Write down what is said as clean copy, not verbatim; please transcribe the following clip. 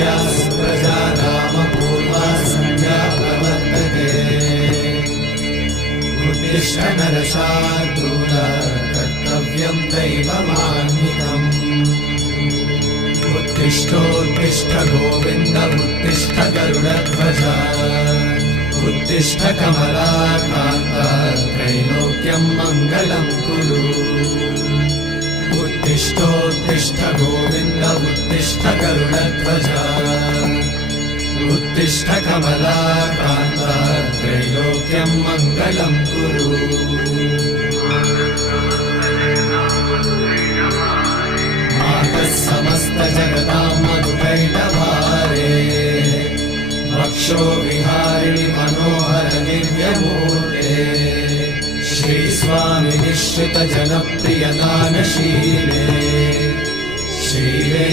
कौसल्या सुप्रजा रामपूर्वा सन्ध्या प्रवर्तते उत्तिष्ठ नरशार्दूल कर्तव्यं दैवमान्विकम् उत्तिष्ठोत्तिष्ठ गोविन्द उत्तिष्ठ गरुडध्वज उत्तिष्ठ कमलाकान्त त्रैलोक्यं मङ्गलं कुरु उत्तिष्ठोत्तिष्ठ गोविन्द उत्तिष्ठ गरुडध्वज उत्तिष्ठ कमलाकान्त त्रैलोक्यं मङ्गलं कुरु मातः समस्त जगतां मधुकैटभारे वक्षो विहारिणि मनोहर दिव्यमूर्ते श्रीस्वामि निश्रित जनप्रिय दानशीले श्रीरे